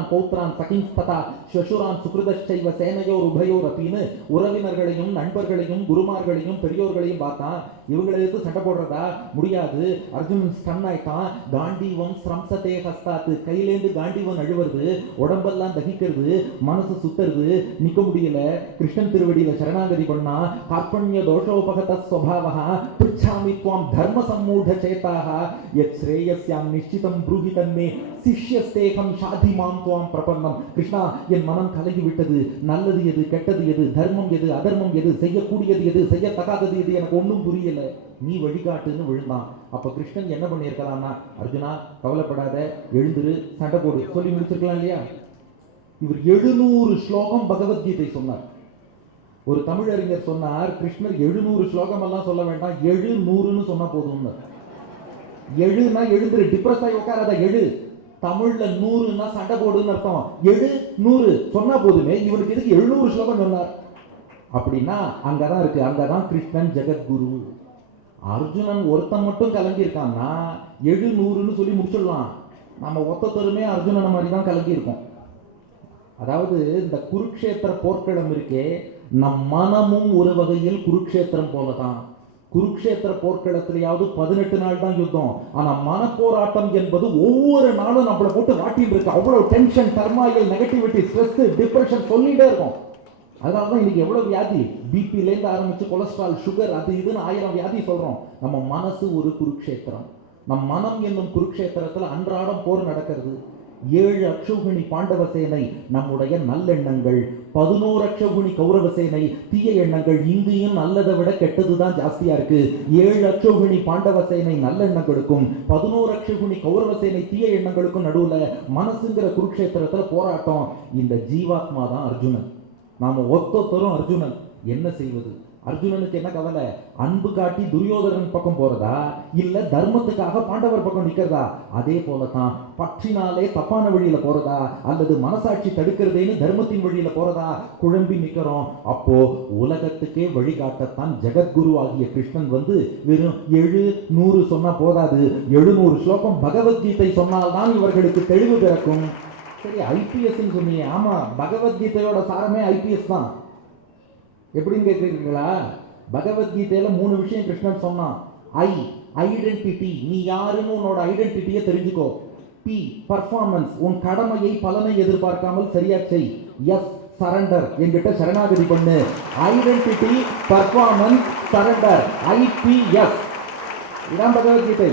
புத்திரான் பௌத்ரான் சகிம்ஸ்ததா ஸ்வசுரான் சுக்ருதச்சைவ சேனையோர் உபயோர் அப்படின்னு உறவினர்களையும் நண்பர்களையும் குருமார்களையும் பெரியோர்களையும் பார்த்தான். இவங்களை எடுத்து சண்டை போடுறதா முடியாது. அர்ஜுனன் ஸ்டன் ஆயிட்டான். காண்டீவம் ஸ்ரம்சதே ஹஸ்தாத்து, கையிலேந்து காண்டீவன் அழுவுறது, உடம்பெல்லாம் தகிக்கிறது, மனசு சுத்துறது, நிக்க முடியல. கிருஷ்ணன் திருவடியில சரணாகதி பண்ணா. கார்பண்ய தோஷோபகத ஸ்வபாவஹ பிச்சாமி த்வாம் தர்ம சம்மூட சேதாக யத் ஸ்ரேயஸ்யாம் நிஷ்சிதம் ப்ரூஹி தன்மே சிஷ்யஸ்தேகம் ஷாதி மாம் த்வாம் பிரபன்னம். கிருஷ்ணா, என் மனம் கலகி விட்டது. நல்லது எது, கெட்டது எது, தர்மம் எது, அதர்மம் எது, செய்யக்கூடியது எது, செய்யத்தகாதது எது, எனக்கு ஒன்றும் புரியல, நீ வழிகாட்டுன்னு விழுந்தான். அப்ப கிருஷ்ணன் என்ன பண்ணியிருக்கலாம்னா, அர்ஜுனா கவலைப்படாத, எழுந்துரு, சண்டை போடு சொல்லி முடிச்சிருக்கலாம் இல்லையா? இவர் 700 ஸ்லோகம் பகவத்கீதை சொன்னார். ஒரு தமிழறிஞர் சொன்னார், கிருஷ்ணர் 700 ஸ்லோகம் எல்லாம் சொல்ல வேண்டாம், 700ன்னு சொன்னா போதும். எழுனா எழுந்துரு, டிப்ரெஸ் ஆகி உட்காராத, எழு. தமிழ்ல 100ன்னா சண்டை போடுன்னு அர்த்தம். 700 சொன்னா போதுமே, இவனுக்கு எதுக்கு 700 ஸ்லோகம் சொன்னார்? அப்படின்னா அங்கதான் இருக்கு, அங்கதான் கிருஷ்ணன் ஜெகத்குரு. அர்ஜுனன் ஒருத்தன் மட்டும் கலங்கி இருக்கான்னா 700ன்னு சொல்லி முடிச்சிடலாம். நம்ம ஒத்தத்தருமே அர்ஜுனன் மாதிரி தான் கலங்கி இருக்கோம். அதாவது இந்த குருக்ஷேத்திர போர்க்களம் இருக்கே, நம் மனமும் ஒரு வகையில் குருக்ஷேத்திரம் போலதான். குருக்ஷேத்திர போர்க்களத்திலேயாவது 18 நாள் தான் யுத்தம். ஆனா மனப்போராட்டம் என்பது ஒவ்வொரு நாளும் நம்மளை போட்டு வாட்டிட்டு இருக்கு. அவ்வளவு tension, turmoil, negativity, stress, depression சொல்லிட்டே இருக்கும். அதனாலதான் இன்னைக்கு எவ்வளவு வியாதி, பிபில இருந்து ஆரம்பிச்சு கொலஸ்ட்ரால், சுகர், அது இதுன்னு 1000 வியாதி சொல்றோம். நம்ம மனசு ஒரு குருக்ஷேத்திரம். நம் மனம் என்னும் குருக்ஷேத்திரத்துல அன்றாடம் போர் நடக்கிறது. 7 அக்ஷௌகிணி பாண்டவ சேனை நம்முடைய நல்லெண்ணங்கள், 11 அக்ஷௌகிணி கௌரவ சேனை தீய எண்ணங்கள். இங்கேயும் நல்லதை விட கெட்டதுதான் ஜாஸ்தியா இருக்கு. 7 அக்ஷௌகிணி பாண்டவ சேனை நல்லெண்ணங்களுக்கும் 11 அக்ஷௌகிணி கௌரவ சேனை தீய எண்ணங்களுக்கும் நடுவுல மனசுங்கிற குருக்ஷேத்திரத்துல போராட்டம். இந்த ஜீவாத்மா தான் அர்ஜுனன். நாம ஒத்தொத்தரும் அர்ஜுனன். என்ன செய்வது? அர்ஜுனனுக்கு என்ன கவலை? அன்பு காட்டி துரியோதனன் பக்கம் போறதா, இல்ல தர்மத்துக்காக பாண்டவர் பக்கம் நிக்கிறதா? அதே போலதான் பற்றினாலே தப்பான வழியில போறதா, அல்லது மனசாட்சி தடுக்கிறதேன்னு தர்மத்தின் வழியில போறதா? குழம்பி நிக்கிறோம். அப்போ உலகத்துக்கே வழிகாட்டத்தான் ஜெகத்குரு ஆகிய கிருஷ்ணன் வந்து வெறும் 700 சொன்னா போதாது, 700 ஸ்லோகம் பகவத்கீதை சொன்னால்தான் இவர்களுக்கு தெளிவு பிறக்கும். சரி, ஐபிஎஸ் சொன்னீங்க. ஆமா, பகவத்கீதையோட சாரமே ஐபிஎஸ் தான். எப்படின்னு கேட்கிறீங்களா? பகவத்கீதையில 3 விஷயம் கிருஷ்ணன் சொன்னான். ஐடென்டிட்டி, நீ யாருன்னு உன்னோட ஐடென்டிட்டியை தெரிஞ்சுக்கோ. பி, பர்ஃபார்மன்ஸ், உன் கடமையை பலனை எதிர்பார்க்காமல் சரியா செய். எஸ், சரண்டர், என்கிட்ட சரணாகதி பண்ணு. Identity, performance, surrender, IPS. இதான் பகவத்கீதை.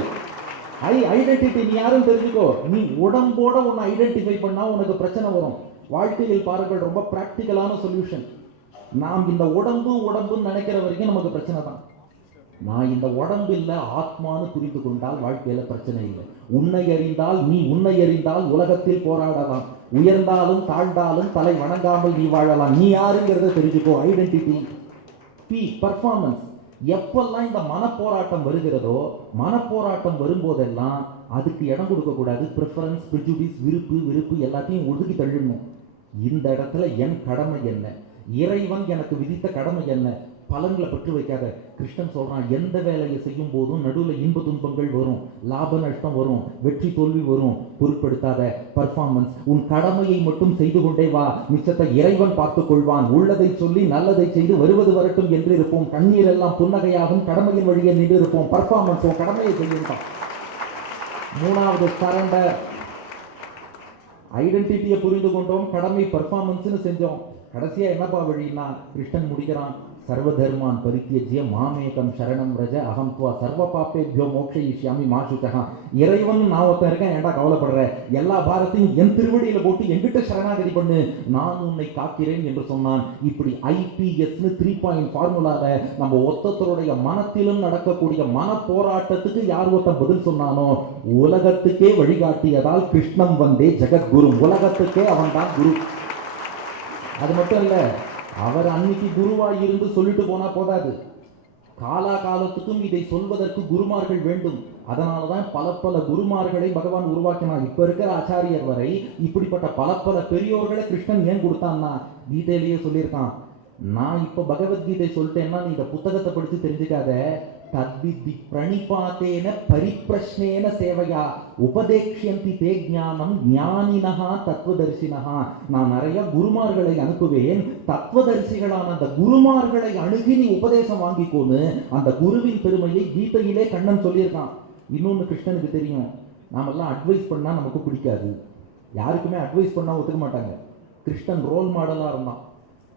ஐடென்டிட்டி, நீ யாரும் தெரிஞ்சுக்கோ. நீ உடம்போட உன்னை ஐடென்டிஃபை பண்ணா உனக்கு பிரச்சனை வரும். வாழ்க்கையில் பாருங்கள், ரொம்ப பிராக்டிக்கலான சொல்யூஷன். நாம் இந்த உடம்புன்னு நினைக்கிற வரைக்கும் நமக்கு பிரச்சனை தான். நான் இந்த உடம்பு இல்ல ஆத்மான்னு புரிந்து கொண்டால் வாழ்க்கையில பிரச்சனை இல்லை. உன்னை அறிந்தால், நீ உன்னை அறிந்தால் உலகத்தில் போராடலாம். உயர்ந்தாலும் தாழ்ந்தாலும் தலை வணங்காமல் நீ வாழலாம். நீ யாருங்கிறத தெரிஞ்சுக்கோ. ஐடென்டிட்டி. B, performance. எப்பெல்லாம் இந்த மனப்போராட்டம் வருகிறதோ, மனப்போராட்டம் வரும்போதெல்லாம் அதுக்கு இடம் கொடுக்க கூடாது. ப்ரிஃபரன்ஸ், ப்ரிஜுடிஸ், விருப்பு எல்லாத்தையும் ஒதுக்கி தள்ளிடணும். இந்த இடத்துல என் கடமை என்ன, இறைவன் எனக்கு விதித்த கடமை என்ன, பலன்களை பற்றி வைக்காத. கிருஷ்ணன் சொல்றான், எந்த வேலையை செய்யும் போதும் நடுவில் இன்ப துன்பங்கள் வரும், லாப நஷ்டம் வரும், வெற்றி தோல்வி வரும், பொருட்படுத்தாத. பர்ஃபார்மன்ஸ், உன் கடமையை மட்டும் செய்து கொண்டே வா, மிச்சத்தை இறைவன் பார்த்துக் கொள்வான். உள்ளதை சொல்லி நல்லதை செய்து வருவது வரட்டும் என்று இருப்போம். கண்ணீர் எல்லாம் புன்னகையாகும், கடமையின் வழியை நின்று இருப்போம். பர்ஃபார்மன்ஸ், உன் கடமையை செய்யும். 3வது சரண்டர். ஐடென்டிட்டியை புரிந்து கொண்டோம், கடமை பர்ஃபார்மன்ஸ்னு செஞ்சோம். கடைசியா என்னப்பா வழின்னா கிருஷ்ணன் முடிக்கிறான். சர்வ தர்மான் பரித்யஜ்ய மாமேகம் சரணம் ரஜ அகம் துவா சர்வ பாப்பேபியோ மோக்ஷயிஷ்யாமி மா சுதஹ. இறைவன் நான் ஒருத்தன் இருக்கேன், ஏன்டா கவலைப்படுற? எல்லா பாரத்தையும் என் திருவடியில போட்டு என்கிட்ட சரணாகதி பண்ணு, நான் உன்னை காக்கிறேன் என்று சொன்னான். இப்படி ஐபிஎஸ்னு 3 பாயிண்ட் ஃபார்முலாவை நம்ம ஒத்தத்தருடைய மனத்திலும் நடக்கக்கூடிய மன போராட்டத்துக்கு யார் ஒருத்தன் பதில் சொன்னானோ, உலகத்துக்கே வழிகாட்டியதால் கிருஷ்ணன் வந்தே ஜெகத்குரு. உலகத்துக்கே அவன் தான் குரு. அது மட்டும் இல்ல, அவர் அன்னைக்கு குருவாய் இருந்து சொல்லிட்டு போனா போதாது. காலா காலத்துக்கும் இதை சொல்வதற்கு குருமார்கள் வேண்டும். அதனாலதான் பல குருமார்களை பகவான் உருவாக்கினார். இப்ப இருக்கிற ஆச்சாரியர் வரை இப்படிப்பட்ட பல பெரியோர்களை கிருஷ்ணன் ஏன் கொடுத்தான்னா, கீதையிலேயே சொல்லியிருக்கான், நான் இப்ப பகவத்கீதை சொல்லிட்டேன்னா நீ இந்த புத்தகத்தை படிச்சு தெரிஞ்சுக்காத, தத்வித்தி பிரணிபாத்தேன பரிப்ரஷ்னேன சேவையா உபதேக்ஷயந்தி தே ஞானம் ஞானினஹா தத்துவதரிசினஹா. நான் நிறைய குருமார்களை அனுப்புவேன், தத்துவதரிசிகளான அந்த குருமார்களை அணுகி நீ உபதேசம் வாங்கிக்கோன்னு அந்த குருவின் பெருமையை கீதையிலே கண்ணன் சொல்லியிருக்கான். இன்னொன்னு கிருஷ்ணனுக்கு தெரியும், நாமெல்லாம் அட்வைஸ் பண்ணா நமக்கு பிடிக்காது, யாருக்குமே அட்வைஸ் பண்ணா ஒத்துக்க மாட்டாங்க. கிருஷ்ணன் ரோல் மாடலா இருந்தான்.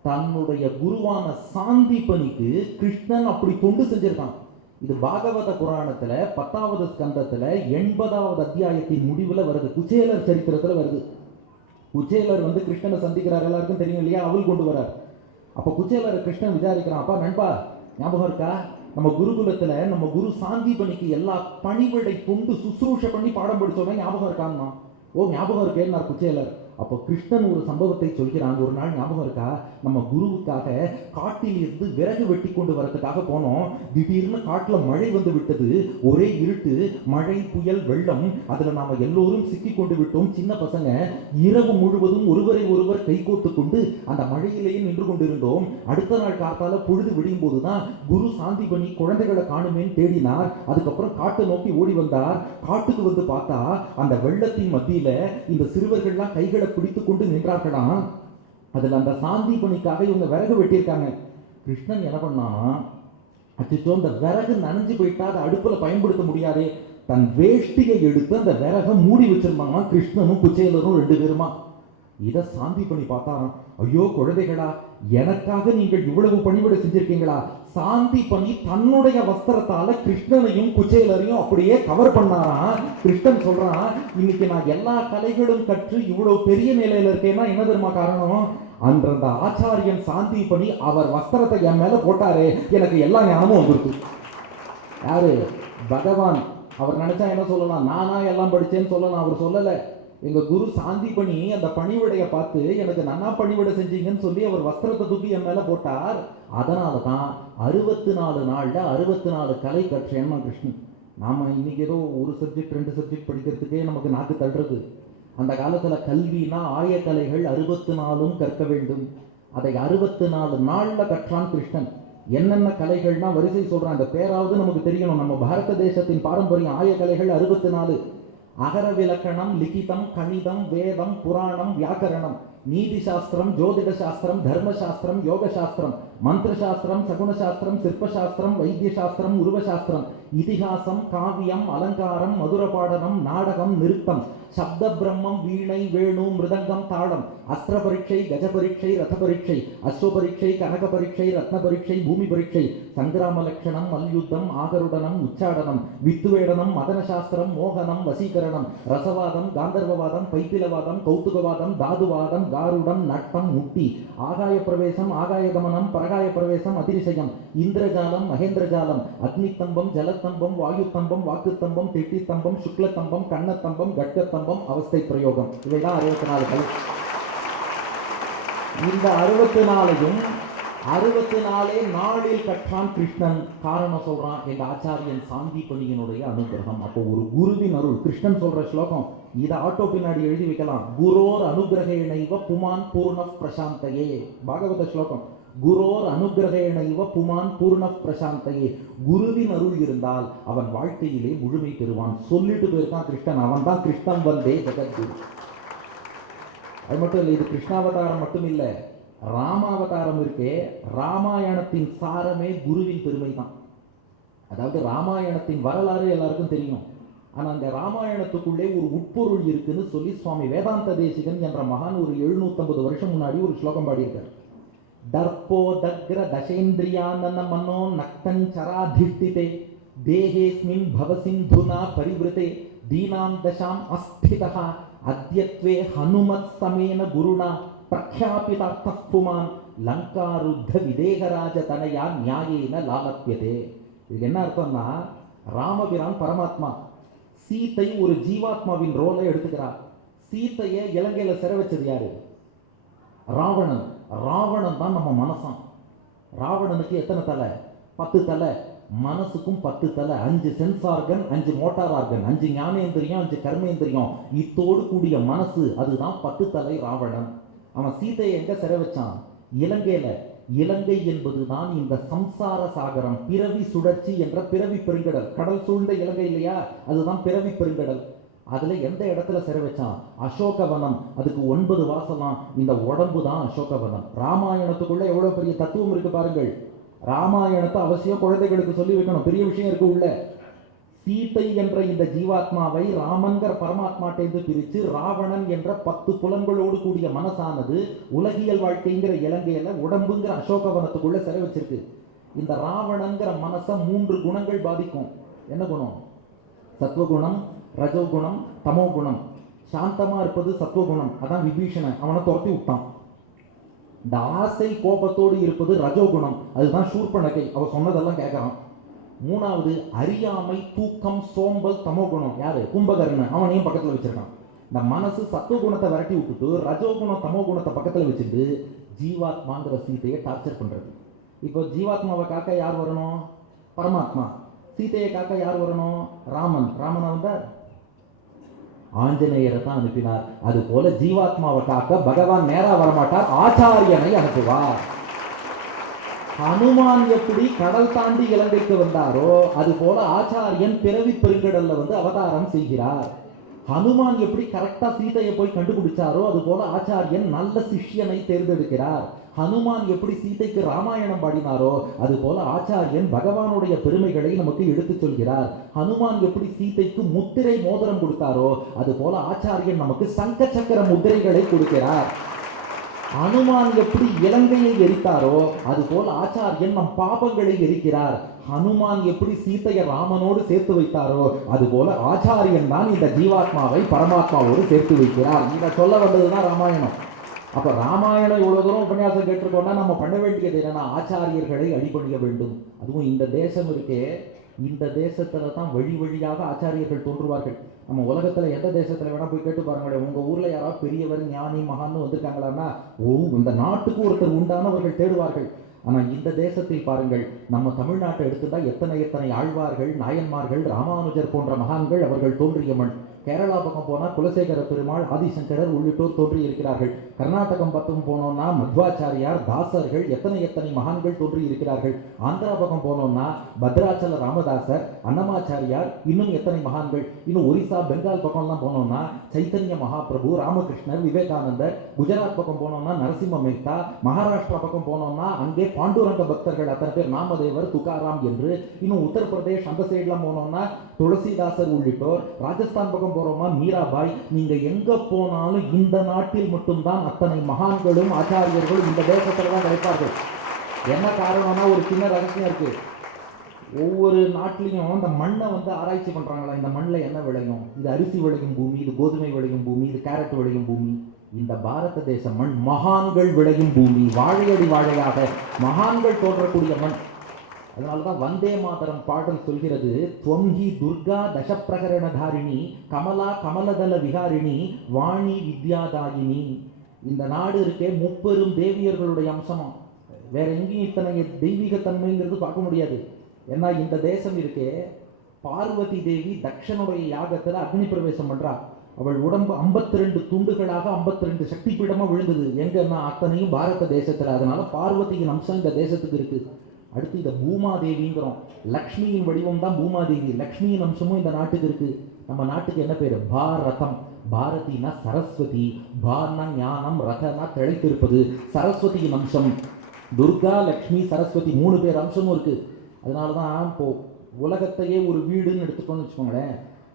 தன்னுடைய குருவான சாந்திபனிக்கு கிருஷ்ணன் அப்படி தொண்டு செஞ்சிருக்கான். இது பாகவத புராணத்துல 10வது ஸ்கந்தத்துல 80வது அத்தியாயத்தின் முடிவுல வருது, குச்சேலர் சரித்திரத்துல வருது. குச்சேலர் வந்து கிருஷ்ணனை சந்திக்கிறார், எல்லாருக்கும் தெரியும் இல்லையா, அவள் கொண்டு வரார். அப்ப குச்சேலர் கிருஷ்ணன் விசாரிக்கிறான், அப்பா நண்பா ஞாபகம் இருக்கா, நம்ம குருகுலத்துல நம்ம குரு சாந்திபனிக்கு எல்லா பணிவிடை கொண்டு சுசுரூஷ பண்ணி பாடம் படிச்சோமே ஞாபகம் இருக்கான்னா. ஓ ஞாபகம் இருக்கேன்னார் குச்சேலர். அப்போ கிருஷ்ணன் ஒரு சம்பவத்தை சொல்கிறான். ஒரு நாள் ஞாபகம் இருக்கா, நம்ம குருவுக்காக காட்டில் இருந்து விறகு வெட்டி கொண்டு வரதுக்காக போனோம். திடீர்னு காட்டுல மழை வந்து விட்டது, ஒரே இருட்டு, மழை புயல் வெள்ளம், அதுல நாம எல்லோரும் சிக்கி கொண்டு விட்டோம். சின்ன பசங்க இரவு முழுவதும் ஒருவரை ஒருவர் கைகோத்து கொண்டு அந்த மழையிலேயே நின்று கொண்டிருந்தோம். அடுத்த நாள் காத்தால பொழுது விடியும் போதுதான் குரு சாந்திபனி குழந்தைகளை காணுமேன்னு தேடினார். அதுக்கப்புறம் காட்டை நோக்கி ஓடி வந்தார். காட்டுக்கு வந்து பார்த்தா அந்த வெள்ளத்தின் மத்தியில இந்த சிறுவர்கள்லாம் கைகளை பிடித்து கொண்டு நின்றார்களாம். அதுல அந்த சாந்திபனிக்காக இவங்க விறகு வெட்டியிருக்காங்க. கிருஷ்ணன் என்ன பண்ணானா, அச்சோ இந்த விறகு நனைஞ்சு போயிட்டா அதை அடுப்புல பயன்படுத்த முடியாதே, தன் வேஷ்டியை எடுத்து அந்த விறக மூடி வச்சிருந்தாங்க. கிருஷ்ணனும் குச்சேலரும் 2 பேருமா. இதை சாந்திபனி பார்த்தாராம், ஐயோ குழந்தைகளா, எனக்காக நீங்கள் இவ்வளவு பணிவிடை செஞ்சிருக்கீங்களா. சாந்திபனி தன்னுடைய வஸ்திரத்தால கிருஷ்ணனையும் குச்சேலரையும் அப்படியே கவர் பண்ணாராம். கிருஷ்ணன் சொல்றான், இன்னைக்கு நான் எல்லா கலைகளும் கற்று இவ்வளவு பெரிய நிலையில இருக்கேன்னா என்ன தெரியுமா காரணம், அந்த ஆச்சாரியன் சாந்திபனி அவர் வஸ்திரத்தை என் மேல போட்டாரே, எனக்கு எல்லா ஞானமும் வந்துருக்கு. யாரு, பகவான். அவர் நினைச்சா என்ன சொல்லலாம், நானா எல்லாம் படிச்சேன்னு சொல்லலாம். அவர் சொல்லல, எங்க குரு சாந்திபனி அந்த பணிவிடைய பார்த்து எனக்கு நன்னா பணிவிடை செஞ்சீங்கன்னு சொல்லி அவர் வஸ்திரத்தை தூக்கி என் மேல போட்டார். அதனாலதான் 64 நாள்ல 64 கலை கற்றேன்னா கிருஷ்ணன். நாம இன்னைக்கு ஏதோ ஒரு சப்ஜெக்ட் 2 சப்ஜெக்ட் படிக்கிறதுக்கே நமக்கு நாக்கு தள்ளுறது. அந்த காலத்துல கல்வினா ஆயக்கலைகள் 64ம் கற்க வேண்டும். அதை 64 நாள்ல கற்றான் கிருஷ்ணன். என்னென்ன கலைகள்னா வரிசை சொல்றான், அந்த பேராவது நமக்கு தெரியணும். நம்ம பாரத தேசத்தின் பாரம்பரியம் ஆயக்கலைகள் 64. அகர விலக்கணம், லிகிதம், கணிதம், வேதம், புராணம், வியாக்கரணம், நீதி சாஸ்திரம், ஜோதிட சாஸ்திரம், தர்மசாஸ்திரம், யோக சாஸ்திரம், மந்திர சாஸ்திரம், சகுன சாஸ்திரம், சிற்ப சாஸ்திரம், வைத்திய சாஸ்திரம், உருவ சாஸ்திரம், இதிகாசம், காவியம், அலங்காரம், மதுர பாடனம், நாடகம், நிருத்தம், சப்த பிரம்மம், வீணை, வேணு, மிருதங்கம், தாளம், அஸ்திர பரீட்சை, கஜ பரீட்சை, ரத பரீட்சை, அஸ்வ பரீட்சை, கனக பரீட்சை, ரத்ன பரீட்சை, பூமி பரீட்சை, சங்கிராம லட்சணம், மல்யுத்தம், ஆகருடனம், உச்சாடனம், வித்துவேடனம், மதன சாஸ்திரம், மோகனம், வசீகரணம், ரசவாதம், காந்தர்வவாதம், பைத்திலவாதம், கௌதுகவாதம், தாதுவாதம், காருடம், நட்டம், முட்டி, ஆகாய பிரவேசம், ஆகாய கமனம், பரகாய பிரவேசம், அதிரிசயம், இந்திரஜாலம், மகேந்திரஜாலம், அக்னித்தம்பம், ஜலத்தம்பம், வாயுத்தம்பம், வாக்குத்தம்பம், திட்டித்தம்பம், சுக்லத்தம்பம், கண்ணத்தம்பம், கட்கத்தம்பம், அவஸ்தை பிரயோகம். இவைதான் 64 கலை. இந்த 64யும் 64 நாளில் கற்றான் கிருஷ்ணன். காரணம் சொல்றான், எங்க ஆச்சாரியன் சாந்திபனியினுடைய அனுகிரகம். அப்போ ஒரு குருவின் அருள். கிருஷ்ணன் சொல்ற ஸ்லோகம் இதை ஆட்டோ பின்னாடி எழுதி வைக்கலாம், குரோர் அனுகிரகேணைவ புமான் பூர்ண பிரசாந்தையே. பாகவத ஸ்லோகம், குரோர் அனுகிரகேணைவ புமான் பூர்ண பிரசாந்தையே. குருவின் அருள் இருந்தால் அவன் வாழ்க்கையிலே முழுமை பெறுவான். சொல்லிட்டு போயிருக்கான் கிருஷ்ணன், அவன் தான் கிருஷ்ணன் வந்தே ஜெகத்குரு. அது மட்டும் இல்லை, இது கிருஷ்ணாவதாரம் மட்டும் இல்லை, ராமாவதாரம் இருக்கே, ராமாயணத்தின் சாரமே குருவின் பெருமை தான். அதாவது ராமாயணத்தின் வரலாறு எல்லாருக்கும் தெரியும். ஆனா அந்த ராமாயணத்துக்குள்ளே ஒரு உட்பொருள் இருக்குன்னு சொல்லி சுவாமி வேதாந்த தேசிகன் என்ற மகான் ஒரு 750 வருஷம் முன்னாடி ஒரு ஸ்லோகம் பாடியிருக்கார். தர்ப்போ தக்ர தசேந்திரியானன மனோ நக்தஞ்சராதிஷ்டிதே தேஹேஸ்மின் பவசிந்துனா பரிவிருதே தீனாம் தசாம் அஸ்திதா அத்யத்வே ஹனுமத் சமேன குருணா பிரக்ஷாபிதார்த்தப் புமான் லங்காருத்த விதேகராஜ தனயா நியாயேன லாலப்யதே. இதுக்கு என்ன அர்த்தம்னா, ராமபிரான் பரமாத்மா, சீத்தை ஒரு ஜீவாத்மாவின் ரோலை எடுத்துக்கிறார். சீத்தையை இலங்கையில சிறை வச்சது யாரு? ராவணன். ராவணன் தான் நம்ம மனசான். ராவணனுக்கு எத்தனை தலை? 10 தலை. மனசுக்கும் 10 தலை, 5 சென்ஸ் ஆர்கன், 5 மோட்டார் ஆர்கன், 5 ஞானேந்திரியம், 5 கர்மேந்திரியம், இத்தோடு கூடிய மனசு, அதுதான் 10 தலை ராவணன். அவன் சீதையை எங்க சிறை வச்சான்? இலங்கை என்பதுதான் இந்த சம்சார சாகரம், பிறவி சுழற்சி என்ற பிறவி பெருங்கடல். கடல் சூழ்ந்த இலங்கை இல்லையா, அதுதான் பிறவி பெருங்கடல். அதுல எந்த இடத்துல சிறை வச்சான்? அசோகவனம். அதுக்கு 9 வாசலாம். இந்த உடம்பு தான் அசோகவனம். ராமாயணத்துக்குள்ள எவ்வளவு பெரிய தத்துவம் இருக்கு பாருங்கள். ராமாயணத்தை அவசியம் குழந்தைகளுக்கு சொல்லி வைக்கணும், பெரிய விஷயம் இருக்கு உள்ள. சீதை என்ற இந்த ஜீவாத்மாவை ராமன்கிற பரமாத்மாட்டேந்து பிரித்து ராவணன் என்ற 10 புலன்களோடு கூடிய மனசானது உலகியல் வாழ்க்கைங்கிற இலங்கையில உடம்புங்கிற அசோகவனத்துக்குள்ள சிறை வச்சிருக்கு. இந்த ராவணன்கிற மனசை 3 குணங்கள் பாதிக்கும். என்ன குணம்? சத்வகுணம், ரஜோகுணம், தமோ குணம். சாந்தமா இருப்பது சத்வகுணம், அதான் விபீஷணன் அவனை துரத்தி விட்டான். இந்த ஆசை கோபத்தோடு இருப்பது ரஜோகுணம், அதுதான் சூர்பனகை, அவ சொன்னதெல்லாம் கேட்கறான். 3வது அறியாமை, தூக்கம், சோம்பல், தமோகுணம். யாரு? கும்பகர்ணன், அவனையும் பக்கத்துல வச்சிருக்கான். இந்த மனசு சத்துவகுணத்தை விரட்டி விட்டுட்டு ரஜோகுணம் தமோகுணத்தை பக்கத்துல வச்சுட்டு ஜீவாத்மாங்கிற சீதையை டார்ச்சர் பண்றது. இப்போ ஜீவாத்மாவை காக்க யார் வரணும்? பரமாத்மா. சீதையை காக்க யார் வரணும்? ராமன். ராமனா வந்தார், ஆஞ்சநேயரை தான் அனுப்பினார். அது போல ஜீவாத்மாவை காக்க பகவான் நேரா வரமாட்டார், ஆச்சாரியனை அனுப்புவார். ஹனுமான் எப்படி கடல் தாண்டி இலங்கைக்கு வந்தாரோ அது போல ஆச்சாரியன் பிறவி பெருங்கடல்ல வந்து அவதாரம் செய்கிறார். ஹனுமான் எப்படி கரெக்டா சீதையை போய் கண்டுபிடிச்சாரோ அது போல ஆச்சாரியன் நல்ல சிஷ்யனை தேர்ந்தெடுக்கிறார். ஹனுமான் எப்படி சீதைக்கு ராமாயணம் பாடினாரோ அது போல ஆச்சாரியன் பகவானுடைய பெருமைகளை நமக்கு எடுத்துச் சொல்கிறார். ஹனுமான் எப்படி சீதைக்கு முத்திரை மோதிரம் கொடுத்தாரோ அது போல ஆச்சாரியன் நமக்கு சங்க சக்கர முத்திரைகளை கொடுக்கிறார். ஹனுமான் எப்படி இலங்கையை எரித்தாரோ அது போல ஆச்சாரியன் நம் பாபங்களை எரிக்கிறார். ஹனுமான் எப்படி சீதையை ராமனோடு சேர்த்து வைத்தாரோ அது போல ஆச்சாரியன் தான் இந்த ஜீவாத்மாவை பரமாத்மாவோடு சேர்த்து வைக்கிறார். இதை சொல்ல வந்ததுதான் ராமாயணம். அப்ப ராமாயணம் இவ்வளவு தூரம் உபன்யாசம் கேட்டிருக்கோம்னா நம்ம பண்ண வேண்டியது என்னன்னா ஆச்சாரியர்களை அடிபணிய வேண்டும். அதுவும் இந்த தேசம் இருக்கே, இந்த தேசத்துல தான் வழி வழியாக ஆச்சாரியர்கள் தோன்றுவார்கள். நம்ம உலகத்துல எந்த தேசத்துல வேணா போய் கேட்டு பாருங்களேன், உங்க ஊர்ல யாராவது பெரியவர் ஞானி மகான்னு வந்திருக்காங்களான்னா இந்த நாட்டுக்கு ஒருத்தர் உண்டானவர்கள் தேடுவார்கள். ஆனா இந்த தேசத்தில் பாருங்கள், நம்ம தமிழ்நாட்டை எடுத்துட்டா எத்தனை ஆழ்வார்கள், நாயன்மார்கள், ராமானுஜர் போன்ற மகான்கள் அவர்கள் தோன்றிய மண். கேரளா பக்கம் போனா குலசேகர பெருமாள், ஆதிசங்கரர் உள்ளிட்டோர் தோன்றி இருக்கிறார்கள். கர்நாடகம் பக்கம் போனோம்னா மத்வாச்சாரியார், தாசர்கள், எத்தனை மகான்கள் தோன்றி இருக்கிறார்கள். ஆந்திரா பக்கம் போனோம்னா பத்ராச்சல ராமதாசர், அன்னமாச்சாரியார், இன்னும் எத்தனை மகான்கள். இன்னும் ஒரிசா பெங்கால் பக்கம்லாம் போனோம்னா சைத்தன்ய மகாபிரபு, ராமகிருஷ்ணர், விவேகானந்தர். குஜராத் பக்கம் போனோம்னா நரசிம்ம மேத்தா. மகாராஷ்டிரா பக்கம் போனோம்னா அங்கே பாண்டுரங்க பக்தர்கள் அத்தனை பேர், நாமதேவர், துகாராம் என்று. இன்னும் உத்தரப்பிரதேஷ் அந்த சைட்லாம் போனோம்னா துளசிதாசர் உள்ளிட்டோர். ராஜஸ்தான் பக்கம் போறோமா மீராபாய். நீங்க எங்க போனாலும் இந்த நாட்டில் மட்டும்தான் அத்தனை மகான்களும் ஆச்சாரியர்களும் இந்த தேசத்துல தான் கிடைப்பார்கள். என்ன காரணம்னா ஒரு சின்ன ரகசியம் இருக்கு. ஒவ்வொரு நாட்டிலையும் இந்த மண்ணை வந்து ஆராய்ச்சி பண்றாங்களா, இந்த மண்ணில் என்ன விளையும், இது அரிசி விளையும் பூமி, இது கோதுமை விளையும் பூமி, இது கேரட் விளையும் பூமி. இந்த பாரத தேச மண் மகான்கள் விளையும் பூமி, வாழையடி வாழையாக மகான்கள் தோன்றக்கூடிய மண். அதனால்தான் வந்தே மாதரம் பாடல் சொல்கிறது, துவங்கி துர்கா தசப்பிரகரணதாரிணி கமலா கமலதல விகாரிணி வாணி வித்யாதாயினி. இந்த நாடு இருக்கே முப்பெரும் தேவியர்களுடைய அம்சமா. வேற எங்கேயும் இத்தனை தெய்வீகத்தன்மைங்கிறது பார்க்க முடியாது. ஏன்னா இந்த தேசம் இருக்கே, பார்வதி தேவி தக்ஷனுடைய யாகத்துல அக்னி பிரவேசம் பண்றா. அவள் உடம்பு 52 துண்டுகளாக 52 சக்தி பீடமா விழுந்தது. எங்கன்னா அத்தனையும் பாரத தேசத்துல. அதனால பார்வதியின் அம்சம் இந்த தேசத்துக்கு இருக்கு. அடுத்து இந்த பூமாதேவிங்கிறோம், லக்ஷ்மியின் வடிவம் தான் பூமாதேவி. லக்ஷ்மியின் அம்சமும் இந்த நாட்டுக்கு இருக்கு. நம்ம நாட்டுக்கு என்ன பேரு? பாரதம். பாரதினா சரஸ்வதி, பார்னா ஞானம், ரதனா திளைத்திருப்பது. சரஸ்வதியின் அம்சம் துர்கா, லக்ஷ்மி, சரஸ்வதி 3 பேர் அம்சமும் இருக்கு. அதனாலதான் இப்போ உலகத்தையே ஒரு வீடுன்னு எடுத்துக்கோன்னு வச்சுக்கோங்களேன்.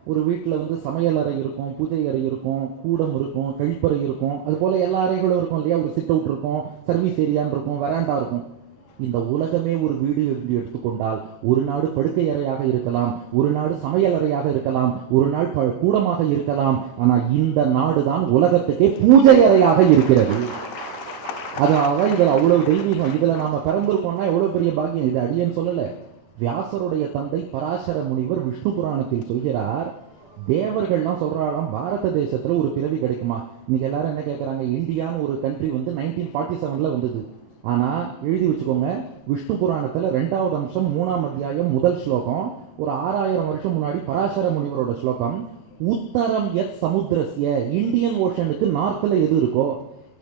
ஒரு வீட்டில் வந்து சமையல் அறை இருக்கும், பூஜை அறை இருக்கும், கூடம் இருக்கும், கழிப்பறை இருக்கும், அது போல எல்லா அறைகளும் இருக்கும் இல்லையா. ஒரு சிட் அவுட் இருக்கும், சர்வீஸ் ஏரியான் இருக்கும், வெராண்டா இருக்கும். இந்த உலகமே ஒரு வீடு என்று எடுத்துக்கொண்டால் ஒரு நாடு படுக்கை அறையாக இருக்கலாம், ஒரு நாடு சமையல் அறையாக இருக்கலாம், ஒரு நாள் கூடமாக இருக்கலாம். ஆனால் இந்த நாடு தான் உலகத்துக்கே பூஜை அறையாக இருக்கிறது. அதனாலதான் இதில் அவ்வளவு தெய்வீகம். இதில் நாம பிறந்திருக்கோம்னா எவ்வளவு பெரிய பாக்கியம். இது அடியேன்னு சொல்லலை, வியாசருடைய தந்தை பராசர முனிவர் விஷ்ணு புராணத்தில் சொல்கிறார். தேவர்கள்லாம் சொல்றாராம், பாரத தேசத்துல ஒரு பிறவி கிடைக்குமா. இன்னைக்கு எல்லாரும் என்ன கேட்கறாங்க, இந்தியான்னு ஒரு கண்ட்ரி வந்து 1947 வந்தது. ஆனா எழுதி வச்சுக்கோங்க, விஷ்ணு புராணத்துல 2வது அம்சம் 3ஆம் அத்தியாயம் 1 ஸ்லோகம், ஒரு 6000 வருஷம் முன்னாடி பராசர முனிவரோட ஸ்லோகம். உத்தரம் யத் சமுத்திரஸ்ய, இந்தியன் ஓஷனுக்கு நார்த்ல எது இருக்கோ,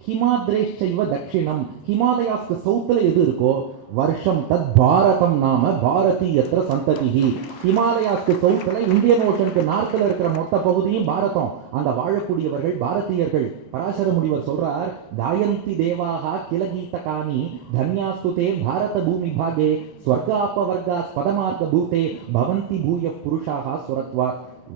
ஹிமாத்ரேஷ்சைவ தட்சிணம், ஹிமாலயாஸ்க்கு சவுத்துல எது இருக்கோ வருஷம் தத் பாரதம் நாம பாரதீயத்திர சந்ததிஹி. ஹிமாலயாஸ்க்கு சவுத்துல இந்தியன் ஓஷனுக்கு நார்த்தில் இருக்கிற மொத்த பகுதியும் பாரதம், அந்த வாழக்கூடியவர்கள் பாரதியர்கள். பராசர முனிவர் சொல்றார், காயந்தி தேவாகா கிலகீதகானி தன்யாஸ்துதே பாரத பூமி பாகே ஸ்வர்காபவர்கா ஸ்பதமார்க்க பூதே பவந்தி பூய புருஷாகா சுரத்வா.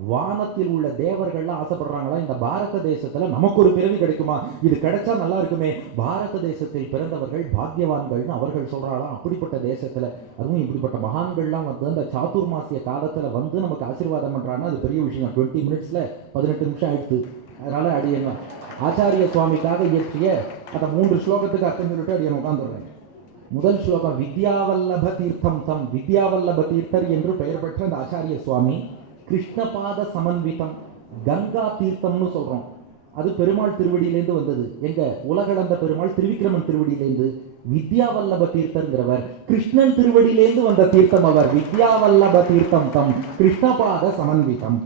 வானத்தில் உள்ள தேவர்கள்லாம் ஆசைப்படுறாங்களா, இந்த பாரத தேசத்துல நமக்கு ஒரு பிறவி கிடைக்குமா, இது கிடைச்சா நல்லா இருக்குமே, பாரத தேசத்தில் பிறந்தவர்கள் பாக்கியவான்கள்னு அவர்கள் சொல்றாங்களாம். அப்படிப்பட்ட தேசத்துல அதுவும் இப்படிப்பட்ட மகான்கள்லாம் வந்து அந்த சாதுர்மாசிய காலத்துல வந்து நமக்கு ஆசீர்வாதம் பண்றாங்கன்னா அது பெரிய விஷயம். 20 மினிட்ஸ்ல 18 நிமிஷம் ஆயிடுச்சு. அதனால அடியேன் ஆச்சாரிய சுவாமிக்காக இயற்றிய அந்த 3 ஸ்லோகத்துக்கு அர்த்தம் சொல்லிட்டு அடியேன் உட்காந்துடுறேன். முதல் ஸ்லோகம், வித்யாவல்லப தீர்த்தம் தம். வித்யாவல்லப தீர்த்தர் என்று பெயர் பெற்ற அந்த ஆச்சாரிய சுவாமி கிருஷ்ணபாத சமன்விதம், கங்கா தீர்த்தம்னு சொல்றோம். அது பெருமாள் திருவடியிலேருந்து வந்தது. எங்க உலகளந்த பெருமாள் திருவிக்கிரமன் திருவடியிலேருந்து. வித்யாவல்லப தீர்த்தங்கிறவர் கிருஷ்ணன் திருவடியிலேருந்து வந்த தீர்த்தம் அவர். வித்யாவல்லப தீர்த்தம் தம் கிருஷ்ணபாத சமன்விதம்.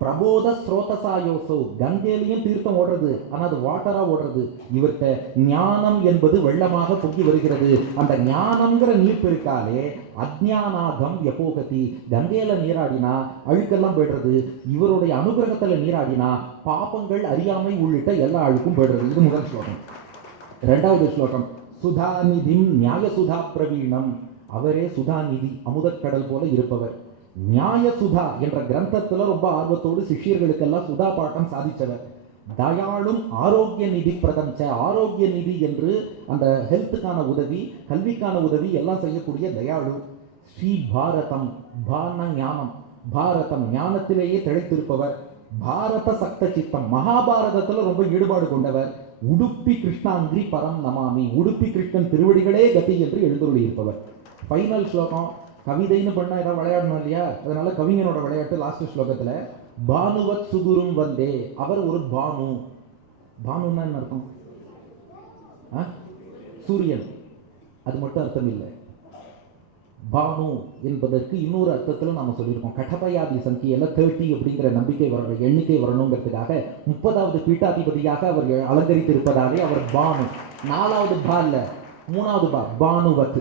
பிரபோத ஸ்ரோதசாயோசோ, கங்கையிலையும் தீர்த்தம் ஓடுறது, ஆனா அது வாட்டரா ஓடுறது. இவர்கிட்ட ஞானம் என்பது வெள்ளமாக பொங்கி வருகிறது. அந்த ஞானம்ங்கிற நீர் பெருக்காலே அஜ்ஞானாகம் யபோகதி. கங்கையில நீராடினா அழுக்கெல்லாம் போயிடுறது, இவருடைய அனுகிரகத்துல நீராடினா பாபங்கள் அறியாமை உள்ளிட்ட எல்லா அழுக்கும் போயிடுறது. இது முதல் ஸ்லோகம். இரண்டாவது ஸ்லோகம், சுதாநிதிம் நியாய சுதா பிரவீணம். அவரே சுதாநிதி, அமுதக்கடல் போல இருப்பவர். நியாய சுதா என்ற கிரந்தத்துல ரொம்ப ஆர்வத்தோடு சிஷியர்களுக்கெல்லாம் சுதா பாட்டம் சாதிச்சவர். தயாளும் ஆரோக்கிய நிதி பிரதம்ச. ஆரோக்கிய நிதி என்று அந்த ஹெல்த்துக்கான உதவி, கல்விக்கான உதவி எல்லாம் செய்யக்கூடிய தயாளு. ஸ்ரீ பாரதம், பான ஞானம், பாரதம் ஞானத்திலேயே திளைத்திருப்பவர். பாரத சக்த சித்தம், மகாபாரதத்துல ரொம்ப ஈடுபாடு கொண்டவர். உடுப்பி கிருஷ்ணாங்கிரி பரம் நமாமி. உடுப்பி கிருஷ்ணன் திருவடிகளே கதி என்று எழுந்தருளி இருப்பவர். ஃபைனல் ஸ்லோகம், கவிதைன்னு பண்ணா ஏதாவது விளையாடணும் இல்லையா, அதனால கவிஞனோட விளையாட்டு லாஸ்ட் ஸ்லோகத்துல, பானுவத் சுகுரும் வந்தே. அவர் ஒரு பானு. பானுன்னா என்ன அர்த்தம்? சூரியன். அது மட்டும் அர்த்தம் இல்லை. பானு என்பதற்கு இன்னொரு அர்த்தத்தில் நாம சொல்லியிருக்கோம். கடபயாதி சங்கியில 30 அப்படிங்கிற நம்பிக்கை வரணும், எண்ணிக்கை வரணுங்கிறதுக்காக 30வது பீட்டாதிபதியாக அவர் அலங்கரித்து இருப்பதாலே அவர் பானு. 4வது பா இல்ல, 3வது பா, பானுவத்.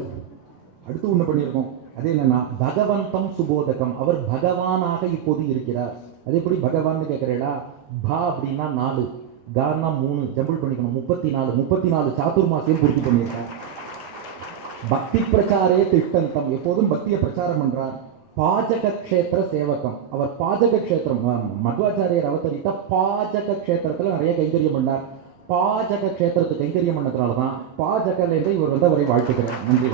அடுத்து ஒண்ணு பண்ணியிருக்கோம், அது என்னன்னா பகவந்தம் சுபோதகம். அவர் பகவானாக இப்போது இருக்கிறார். அது எப்படி பகவான் கேட்கிறீங்களா? பா அப்படின்னா 4, கானா 3, ஜம்பிள் பண்ணிக்கணும். 34 34 சாதுர்மாசியம் பூர்த்தி பண்ணியிருக்கார். பக்தி பிரச்சாரே திட்டந்தம், எப்போதும் பக்தியை பிரச்சாரம் பண்றார். பாஜக கஷேத்திர சேவகம். அவர் பாஜக கஷேத்திரம், மத்வாச்சாரியர் அவதரித்த பாஜக கஷேத்திரத்துல நிறைய கைங்கரியம் பண்ணார். பாஜக கஷேத்திரத்துக்கு கைங்கரியம் பண்ணதுனாலதான் பாஜக இவர் வந்து அவரை வாழ்த்துக்கிறார். நன்றி.